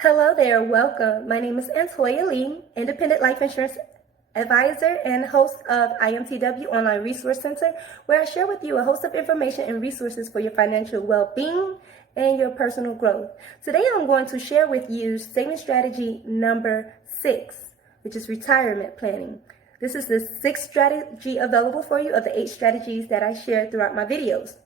Hello there, welcome. My name is Antoya Lee, independent life insurance advisor and host of IamTW Online Resource Center, where I share with you a host of information and resources for your financial well-being and your personal growth. Today I'm going to share with you saving strategy number 6, which is retirement planning. This is the 6th strategy available for you of the 8 strategies that I share throughout my videos.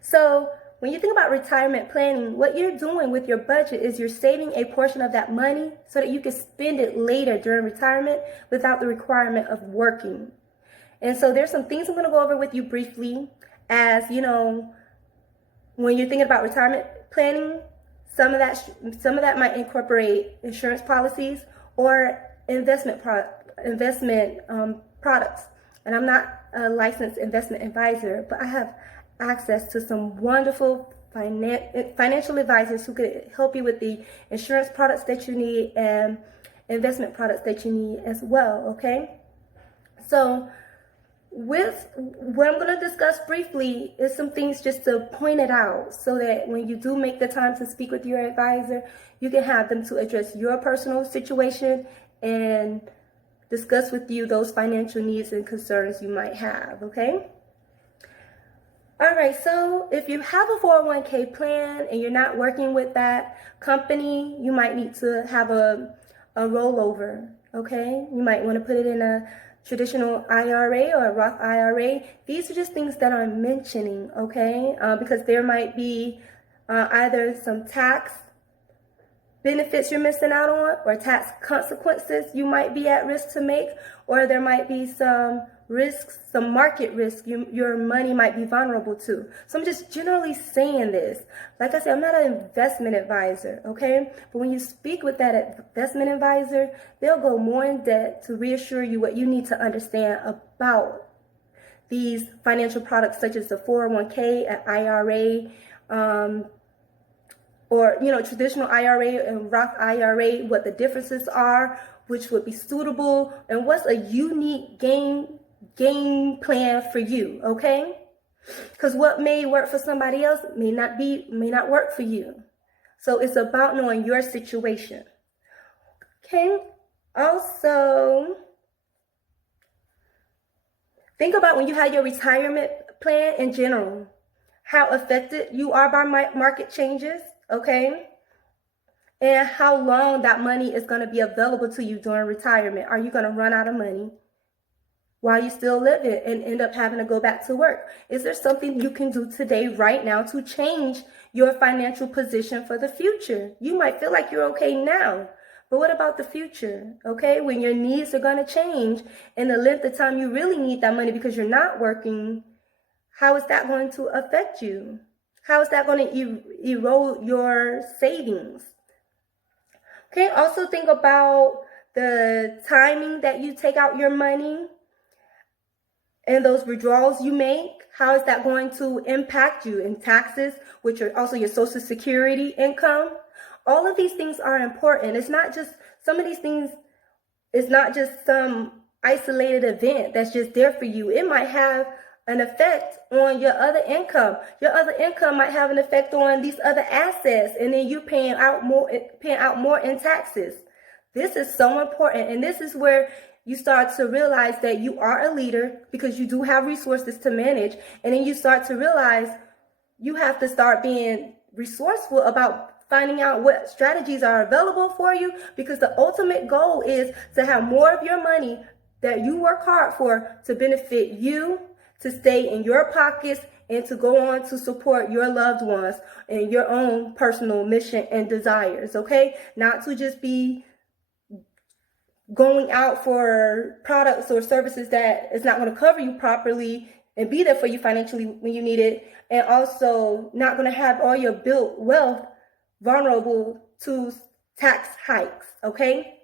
So when you think about retirement planning, what you're doing with your budget is you're saving a portion of that money so that you can spend it later during retirement without the requirement of working. And so there's some things I'm going to go over with you briefly. As you know, when you're thinking about retirement planning, some of that might incorporate insurance policies or investment products. And I'm not a licensed investment advisor, but I have access to some wonderful financial advisors who could help you with the insurance products that you need and investment products that you need as well, okay? So with what I'm going to discuss briefly is some things just to point it out so that when you do make the time to speak with your advisor, you can have them to address your personal situation and discuss with you those financial needs and concerns you might have, okay? All right, so if you have a 401k plan and you're not working with that company, you might need to have a rollover, okay? You might want to put it in a traditional IRA or a Roth IRA. These are just things that I'm mentioning, okay? Because there might be either some tax benefits you're missing out on or tax consequences you might be at risk to make, or there might be some risks, some market risk your money might be vulnerable to. So I'm just generally saying this. Like I said, I'm not an investment advisor, okay? But when you speak with that investment advisor, they'll go more in depth to reassure you what you need to understand about these financial products such as the 401k, an IRA, or traditional IRA and Roth IRA, what the differences are, which would be suitable, and what's a unique game plan for you, okay? Because what may work for somebody else may not work for you. So it's about knowing your situation. Okay? Also, think about when you have your retirement plan in general, how affected you are by market changes, okay? And how long that money is going to be available to you during retirement. Are you going to run out of money while you still live it and end up having to go back to work? Is there something you can do today, right now, to change your financial position for the future? You might feel like you're okay now, but what about the future, okay? When your needs are going to change and the length of time you really need that money because you're not working, how is that going to affect you? How is that going to erode your savings? Okay, also think about the timing that you take out your money and those withdrawals you make. How is that going to impact you in taxes, which are also your Social Security income? All of these things are important. It's not just, some of these things is not just some isolated event that's just there for you. It might have an effect on your other income. Your other income might have an effect on these other assets, and then you paying out more in taxes. This is so important, and this is where you start to realize that you are a leader because you do have resources to manage, and then you start to realize you have to start being resourceful about finding out what strategies are available for you, because the ultimate goal is to have more of your money that you work hard for to benefit you, to stay in your pockets, and to go on to support your loved ones and your own personal mission and desires, okay? Not to just be going out for products or services that is not going to cover you properly and be there for you financially when you need it, and also not going to have all your built wealth vulnerable to tax hikes, okay?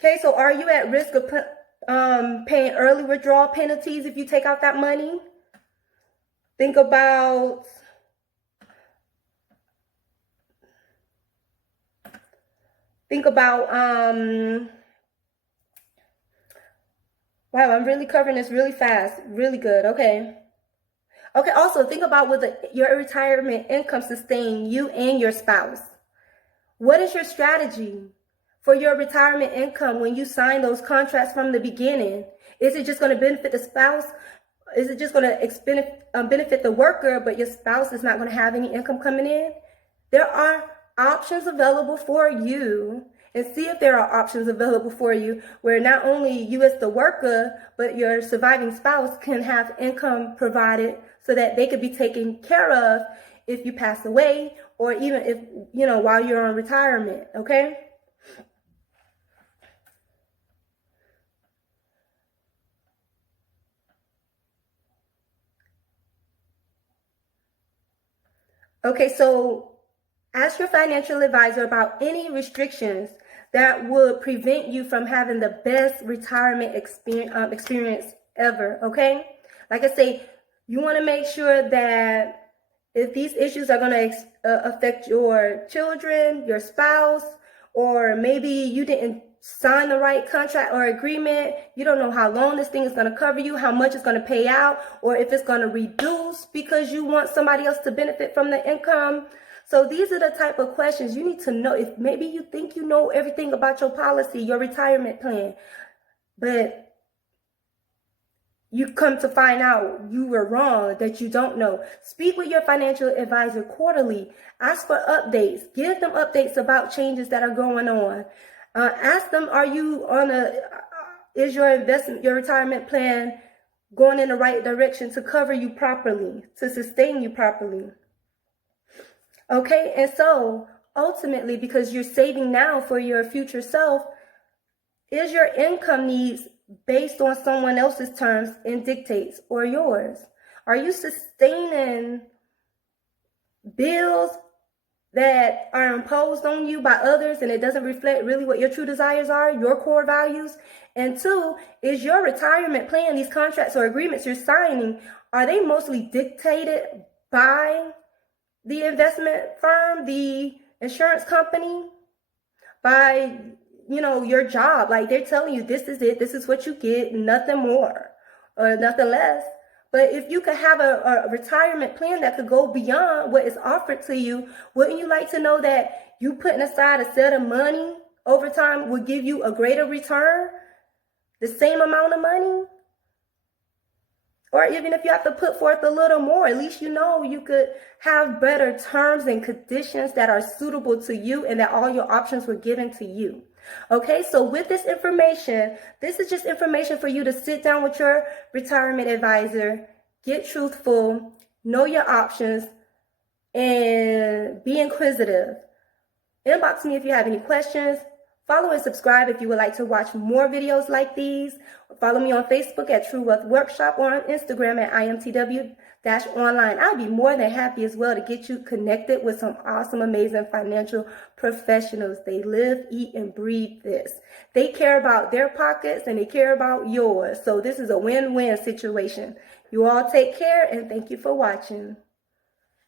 Okay, so are you at risk of paying early withdrawal penalties if you take out that money? Think about wow, I'm really covering this really fast. Really good. Okay. Okay, also think about whether your retirement income sustain you and your spouse. What is your strategy for your retirement income when you sign those contracts from the beginning? Is it just going to benefit the spouse? Is it just going to benefit the worker, but your spouse is not going to have any income coming in? There are options available for you, and see if there are options available for you where not only you as the worker, but your surviving spouse can have income provided so that they could be taken care of if you pass away, or even if, while you're on retirement, okay? Okay, so ask your financial advisor about any restrictions that would prevent you from having the best retirement experience ever, okay? Like I say, you want to make sure that if these issues are going to affect your children, your spouse, or maybe you didn't sign the right contract or agreement, you don't know how long this thing is going to cover you, how much it's going to pay out, or if it's going to reduce because you want somebody else to benefit from the income. So these are the type of questions you need to know. If maybe you think you know everything about your policy, your retirement plan, but you come to find out you were wrong, that you don't know. Speak with your financial advisor quarterly. Ask for updates. Give them updates about changes that are going on. Ask them, is your retirement plan going in the right direction to cover you properly, to sustain you properly? Okay, and so ultimately, because you're saving now for your future self, is your income needs based on someone else's terms and dictates or yours? Are you sustaining bills that are imposed on you by others and it doesn't reflect really what your true desires are, your core values? And two, is your retirement plan, these contracts or agreements you're signing, are they mostly dictated by the investment firm, the insurance company, by your job? Like, they're telling you this is it, this is what you get, nothing more or nothing less. But if you could have a retirement plan that could go beyond what is offered to you, wouldn't you like to know that you putting aside a set of money over time would give you a greater return, the same amount of money? Or even if you have to put forth a little more, at least you could have better terms and conditions that are suitable to you and that all your options were given to you. Okay, so with this information, this is just information for you to sit down with your retirement advisor, get truthful, know your options, and be inquisitive. Inbox me if you have any questions. Follow and subscribe if you would like to watch more videos like these. Follow me on Facebook at True Wealth Workshop or on Instagram at IamTW-online. I'll be more than happy as well to get you connected with some awesome, amazing financial professionals. They live, eat, and breathe this. They care about their pockets and they care about yours. So this is a win-win situation. You all take care and thank you for watching.